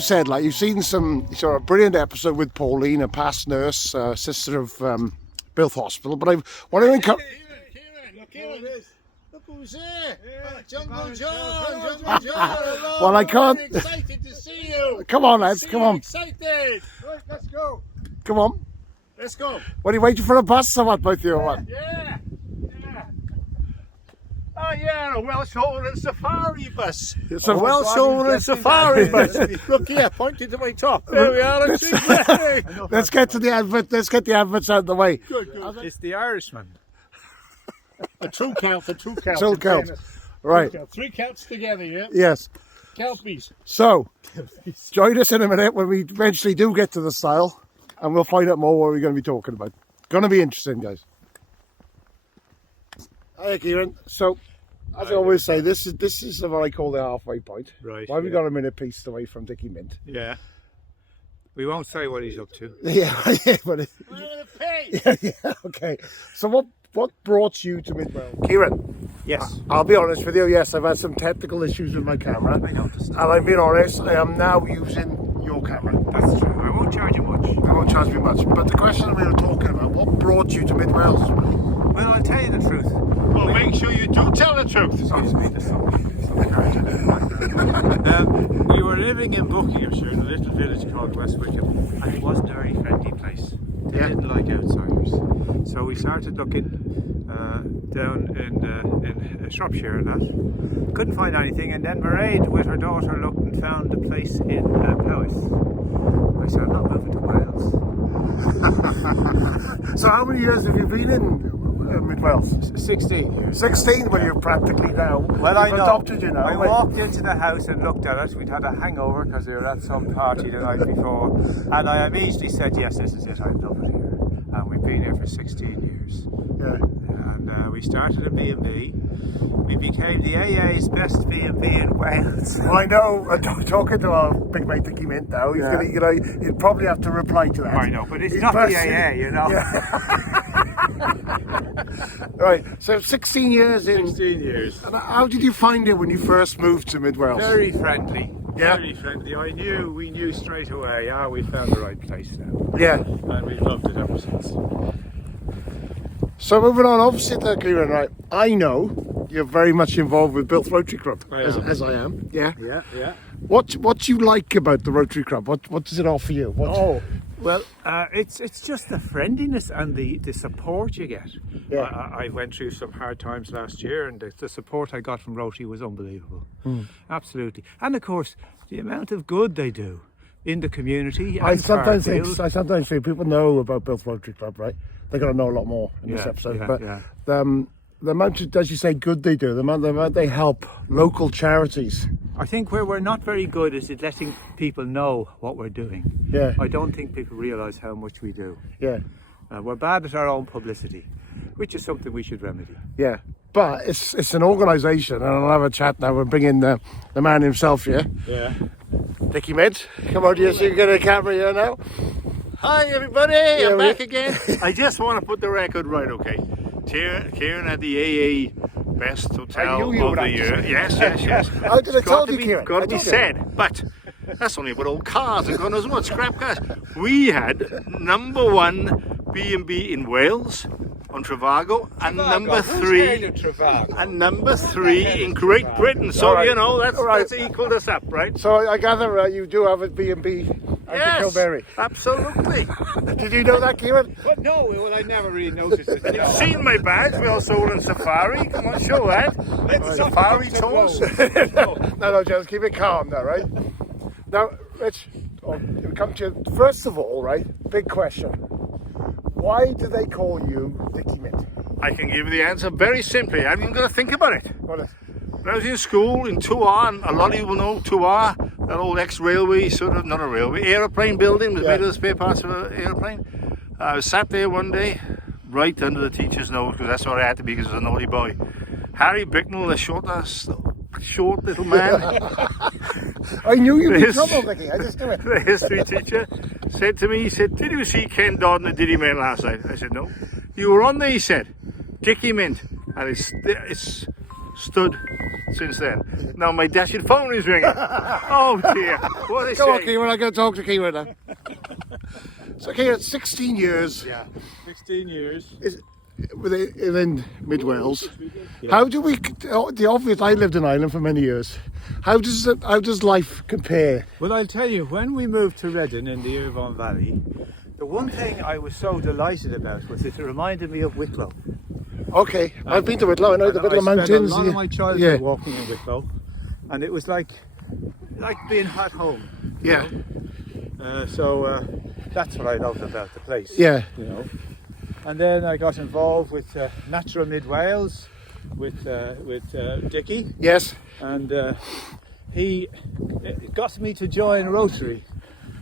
said, like, you've seen some sort of brilliant episode with Pauline, a past nurse, sister of Bilth Hospital, but I want to encourage... Cieran, look who's here! Jungle John! Jungle John! Well, I can't... Excited to see you! Come on, lads, come on. Excited! Right, let's go! Come on. Let's go! What, are you waiting for a bus or what, both of you, or what? Yeah! Oh yeah, a Welsh-Holland safari bus. It's A Welsh-Holland safari bus. Look here, pointing to my top. There we are. Let's get to the advert. Let's get the adverts out of the way. Good. It's the Irishman. A true count. True count. Right. Three counts together, yeah? Yes. Kelpies. So, join us in a minute when we eventually do get to the style, and we'll find out more what we're going to be talking about. Going to be interesting, guys. Hi, Cieran. So, as I always say, this is what I call the halfway point. Right. Why have we got a minute piece away from Dicky Mint? Yeah. We won't say what he's up to. Yeah, but okay. So what brought you to Midwell? Cieran. Yes. I'll be honest with you. Yes, I've had some technical issues with my camera. I noticed. And I'm being honest, I am now using your camera. That's true. I won't charge you much. I won't charge me much. But the question we were talking about, what brought you to Mid Wales? Well, I'll tell you the truth. Well, make sure you do tell the truth. Excuse me, there's something we were living in Buckinghamshire in a little village called West Wickham, and it wasn't a very friendly place. They didn't like outsiders. So we started looking down in Shropshire and that. Couldn't find anything, and then Mairead with her daughter looked and found a place in Powys. I said, I'm not moving to Wales. So how many years have you been in Mid Wales? 16 years. 16, well, you're practically now. Well, I know. Adopted you now. I walked into the house and looked at it. We'd had a hangover because we were at some party the night before, and I immediately said, yes, this is it, I love it here. And we've been here for 16 years. Yeah. And we started a B&B. We became the AA's best B&B in Wales. Well, I know, talking to our big mate Dicky Mint now, he's going to, he'd probably have to reply to that. I know, but it's not the AA, you know. Right, so 16 years in. 16 years. And how did you find it when you first moved to Mid Wales? Very friendly. Yeah. Very friendly. We knew straight away, we found the right place now. Yeah. And we've loved it ever since. So moving on, obviously, Cieran, right, I know you're very much involved with Bilth Rotary Club, as I am. Yeah. Yeah. What do you like about the Rotary Club? What does it offer you? Well, it's just the friendliness and the support you get. Yeah. I went through some hard times last year, and the support I got from Rotary was unbelievable. Absolutely. And of course, the amount of good they do in the community. I sometimes think people know about Bilth Rotary Club, right? They're going to know a lot more in this episode. The amount of, as you say, good they do, the amount they help local charities. I think where we're not very good is at letting people know what we're doing. Yeah. I don't think people realise how much we do. Yeah. We're bad at our own publicity, which is something we should remedy. Yeah. But it's an organisation, and I'll have a chat now. We'll bring in the man himself here. Yeah. Dicky Mint, come on here so you can get a camera here now. Hi everybody, I'm back again. I just want to put the record right, okay? Cieran at the AA Best Hotel of the Year. Yes. How did I tell you, Cieran? Got to be said, but that's only about old cars and God knows what, scrap cars. We had #1 B&B in Wales on Trivago, and number 3 in Great Britain. So right. you know that's equaled us up, right? So I gather you do have a B&B. Yes, Kilberry. Absolutely. Did you know that, Cieran? But no, I never really noticed it. And you've seen my badge, we also on safari. Come on, show that. Safari tours. No, just keep it calm now, right? Now, Rich, we come to you. First of all, right, big question. Why do they call you Dicky Mint? I can give you the answer very simply. I'm even going to think about it. What is? When I was in school in 2R, and a lot of you will know 2R, that old ex-railway, sort of, not a railway, aeroplane building with made of the spare parts of an aeroplane. I was sat there one day, right under the teacher's nose, because that's what I had to be, because I was a naughty boy. Harry Bicknell, the short little man. I knew you'd be in trouble, Dicky. I just knew it. The history teacher said to me, he said, did you see Ken Dodd and the Diddy Men last night? I said, no. You were on there, he said. Dicky Mint. And it's stood since then. Now my dashing phone is ringing. Oh dear, what are they Go on, saying? Cieran, I'm going to talk to Cieran now. So, Cieran, 16 years. Yeah, 16 years. Within Mid Wales. Yeah. How do we? The obvious. I lived in Ireland for many years. How does life compare? Well, I'll tell you, when we moved to Redden in the Irvine Valley, the one thing I was so delighted about was it reminded me of Wicklow. Okay, I've been to Wicklow. I know the Wicklow Mountains. I spent a lot of my childhood walking in Wicklow, and it was like being at home. Yeah. So that's what I loved about the place. Yeah. You know. And then I got involved with Natural Mid Wales, with Dicky. Yes. And he got me to join Rotary.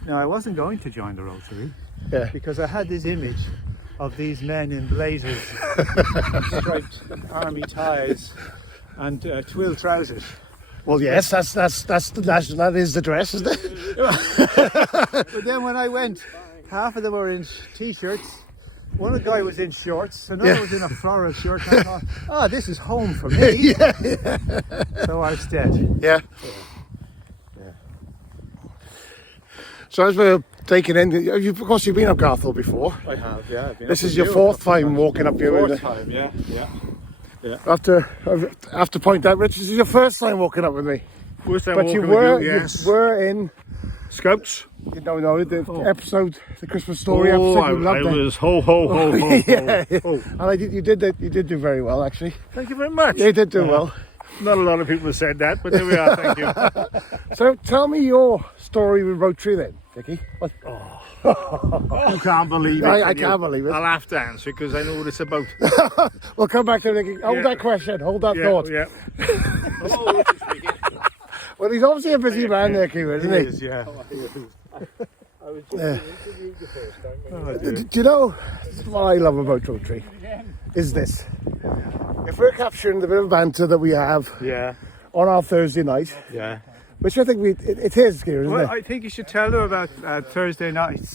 Now, I wasn't going to join the Rotary because I had this image of these men in blazers, striped army ties, and twill trousers. Well, yes, that's the national. That is the dress, isn't it? But then when I went, half of them were in t-shirts. One guy was in shorts, another was in a floral shirt. And I thought, oh, this is home for me. So I stayed. Yeah. So as we're taking in, of course you've been up Garthwell before. I have, yeah. This is your fourth time walking up here. Fourth time, yeah. I have to point out, Rich, this is your first time walking up with me. First time but walking you were, with you, yes. You were in Scouts. The episode, the Christmas story episode. I was ho ho ho ho. Yeah. Ho. And you did do very well, actually. Thank you very much. You did do well. Not a lot of people have said that, but there we are. Thank you. So tell me your story with Rotary then, Dicky. You can't believe it. I can't believe it. I'll have to answer because I know what it's about. We'll come back to Dicky. Hold that question. Hold that thought. Yeah. Well, he's obviously a busy man there, Cieran, isn't he? He is, yeah. I was just interviewed the first time. Do you know what I love about Rotary? Is this. If we're capturing the bit of banter that we have on our Thursday night, which I think it is, Cieran, isn't it? I think you should tell them about Thursday night's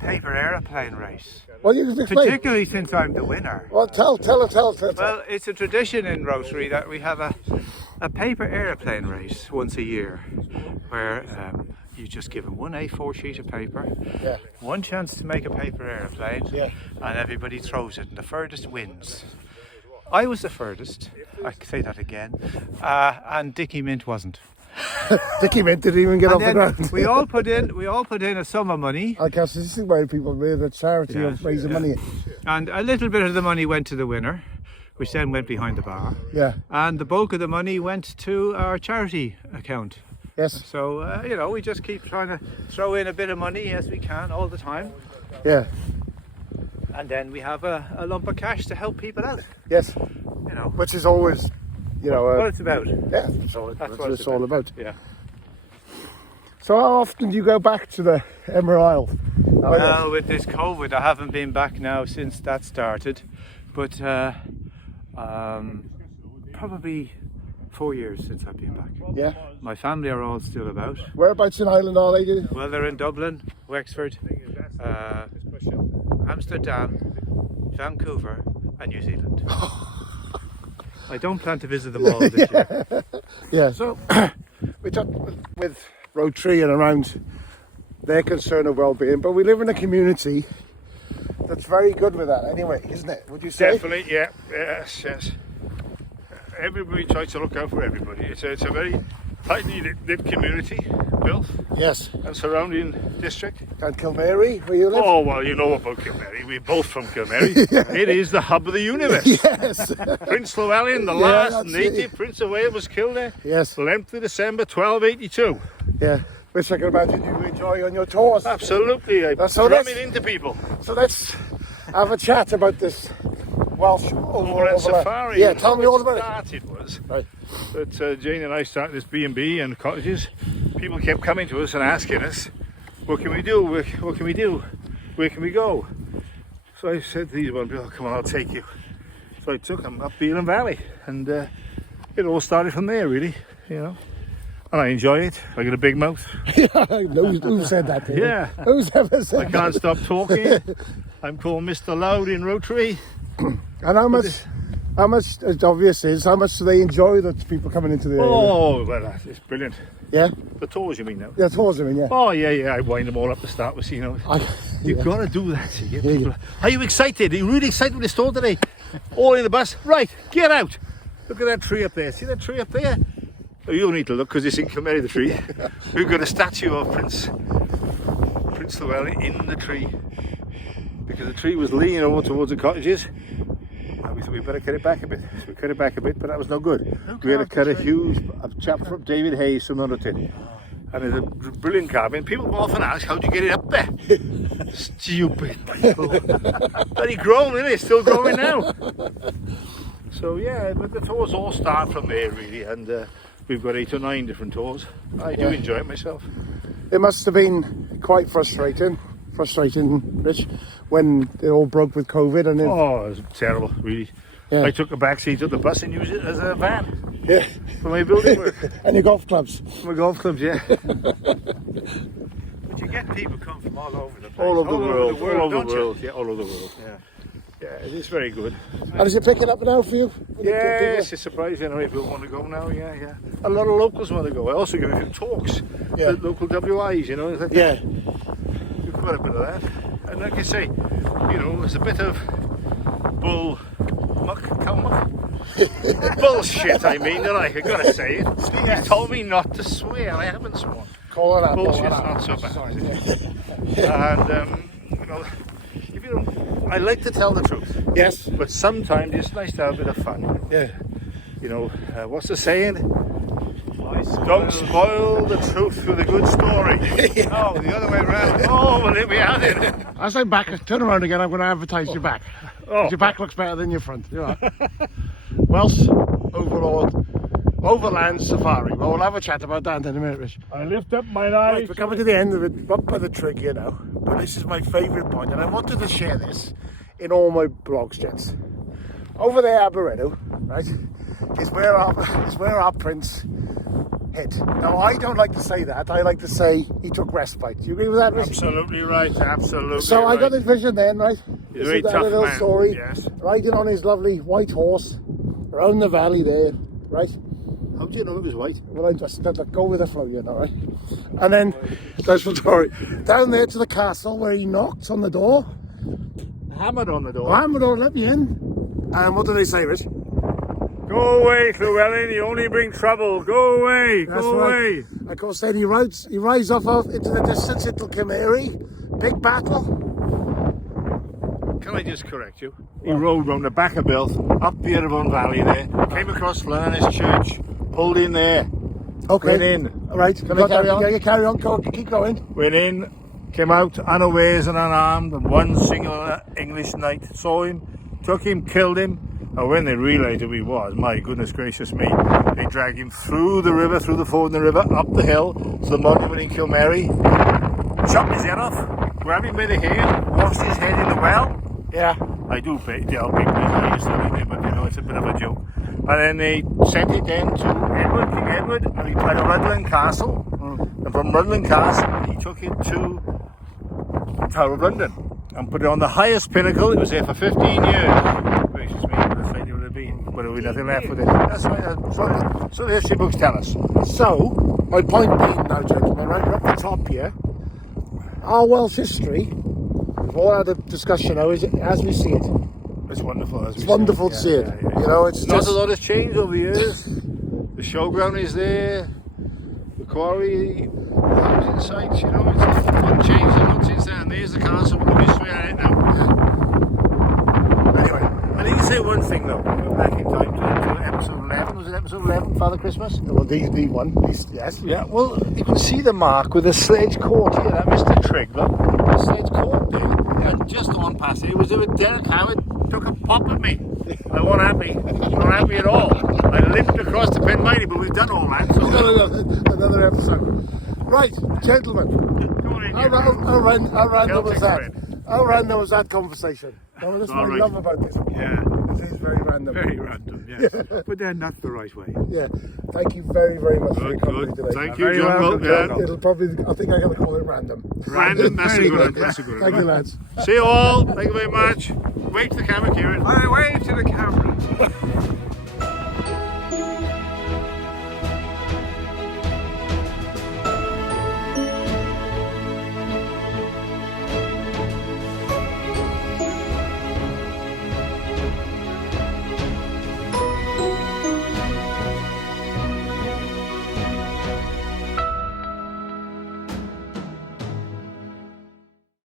paper aeroplane race. Well, you can explain. Particularly since I'm the winner. Well, tell. Well, it's a tradition in Rotary that we have a paper aeroplane race once a year, where you just give them one A4 sheet of paper, one chance to make a paper aeroplane, and everybody throws it, and the furthest wins. I was the furthest, I can say that again, and Dicky Mint wasn't. Dicky Mint didn't even get off the ground. we all put in a sum of money. I guess this is where people with a charity of raising money. And a little bit of the money went to the winner, which then went behind the bar. Yeah. And the bulk of the money went to our charity account. Yes. So, we just keep trying to throw in a bit of money as we can all the time. Yeah. And then we have a lump of cash to help people out. Yes. Which is always, what it's about. Yeah, that's what it's all about. Yeah. So how often do you go back to the Emerald Isle? Well, with this COVID, I haven't been back now since that started. But probably 4 years since I've been back. Yeah. My family are all still about. Whereabouts in Ireland are they? Well, they're in Dublin, Wexford, Amsterdam, Vancouver, and New Zealand. I don't plan to visit them all this year. Yeah. So we talked with Rotary and around their concern of well-being, but we live in a community that's very good with that anyway, isn't it? Would you say? Definitely, yeah. Yes. Everybody tries to look out for everybody. It's a very tightly knit community, Bill. Yes. And surrounding district. And Kilmary, where you live? Oh, well, you know about Kilmary. We're both from Kilmary. It is the hub of the universe. Yes. Prince Llewellyn, the last native Prince of Wales, was killed there. Yes. 11th of December, 1282. Yeah. Which I can imagine you enjoy on your tours. Absolutely. I drum it into people. So let's have a chat about this Welsh overland safari. Yeah, tell me all about it. Started was that Jane and I started this B&B and cottages. People kept coming to us and asking us, what can we do? What can we do? Where can we go? So I said to these one, oh, come on, I'll take you. So I took them up Beelum Valley, and it all started from there, really, And I enjoy it. I got a big mouth. Who said that to you? Yeah. Who's ever said I can't stop talking. I'm called Mr. Loud in Rotary. And How much, as obvious is, how much do they enjoy the people coming into the area? Oh, well, it's brilliant. Yeah? The tours, you mean now? Yeah, tours, I mean, yeah. Oh, yeah, I wind them all up to start with, you know. You've got to do that to get people. Are you excited? Are you really excited with the store today? All in the bus? Right, get out. Look at that tree up there. See that tree up there? Oh, you don't need to look because it's in Cymru, the tree. We've got a statue of Prince Llewellyn in the tree. Because the tree was leaning over towards the cottages. And we thought we better cut it back a bit. So we cut it back a bit, but that was no good. We had to cut a chap from David Hayes from London. And it's a brilliant carving. People go off and ask, how'd you get it up there? Stupid people. But he grown, isn't it? Still growing now. So yeah, but the tours all start from there really, and we've got 8 or 9 different tours. I do enjoy it myself. It must have been quite frustrating, Rich, when it all broke with COVID. And oh, it was terrible, really. Yeah. I took a back seat of the bus and used it as a van. Yeah. For my building work. And your golf clubs. For my golf clubs, yeah. But you get people come from all over the place. All over the world, all over don't the you? world, yeah, all over the world. Yeah, it is very good. And is it picking up now for you? Yes, it's surprising how many people want to go now, yeah. A lot of locals want to go. I also give a few talks, the local WIs, you know. Like Yeah. We've got a bit of that. And like I say, you know, it's a bit of cow muck. Bullshit, I mean, I gotta say it. You told me not to swear, I haven't sworn. Call it out. Bullshit's not so bad. And, you know, if you don't, I like to tell the truth. Yes. But sometimes it's nice to have a bit of fun. Yeah. You know, what's the saying? Don't spoil the truth with a good story. Oh, the other way around. Oh, well, there we have it. As I'm back, turn around again, I'm going to advertise your back. Oh. Your back looks better than your front. You know. Welsh Overland Safari. Well, we'll have a chat about that in a minute, Rich. I lift up my Right, knife. we're coming to the end of it, up by the trig, you know. But this is my favourite point, and I wanted to share this in all my blogs, gents. Over there, Abereno, right, is where our prince hid. Now, I don't like to say that. I like to say he took respite. Do you agree with that, Rich? Absolutely right, absolutely So right. I got this vision then, right? He's a very tough little man, story, yes. riding on his lovely white horse around the valley there, right? How do you know it was white? Well, I just had to go with the flow, you know, right? And then, that's the story. Down there to the castle where he knocked on the door. Hammered on the door. Amador let me in. And what did they say, Rich? Go away, Llewellyn, you only bring trouble. Go away, That's go right. away. Of course, then he rides off into the distance, into Cymru. Big battle. Can I just correct you? He rode round the back of Bilth, up the Irvine Valley there, came across Llanellis Church, pulled in there, Okay. went in. All right, can I carry on? Yeah, you carry on, keep going. Went in, came out unawares and unarmed, and one single English knight saw him, took him, killed him, and when they realised who he was, my goodness gracious me, they dragged him through the river, through the ford in the river, up the hill to the monument in Kilmary, chopped his head off, grabbed him by the hair, washed his head in the well. Yeah. I do tell people I used to live there, but you know, it's a bit of a joke. And then they sent it then to Edward, King Edward, and he played at Rhuddlan Castle. And from Rhuddlan Castle, he took it to Tower of London and put it on the highest pinnacle. It was there for 15 years. Gracious me, what a fate it would have been. But there would be nothing left with it. That's right. So the history books tell us. So, my point being now, gentlemen, right, we're up the top here. Our Welsh history, we've all had a discussion now, is it, as we see it. It's wonderful. It's wonderful to see it. You know, it's Not just... a lot has changed over the years. The showground is there. The quarry, the housing sites, you know, it's not changed a lot since then. There's the castle, we'll be swearing at it now. Anyway, I need to say one thing though. We're back in time to episode 11. Was it episode 11, Father Christmas? Well, the one, yes. Yeah, well, you can see the mark with the sledge court here, that Mr. Trigg, look. The sledge court there. And just on past it was there with Derek Howard, took a pop at me. I wasn't happy. Not happy at all. I limped across the Penmighty, but we've done all that. So Another episode. Right, gentlemen. How random was that? How random was that conversation? No, that's what I love about this. Yeah. It is very random. Very random, yes. But then that's the right way. Yeah. Thank you very, very much for your company good. today. Thank you, Very John. welcome, John. It'll probably, I think I'm going to call it random. Random, that's a good one. That's a good one. Thank you, lads. See you all. Thank you very much. Wave to the camera, Cieran. I wave to the camera.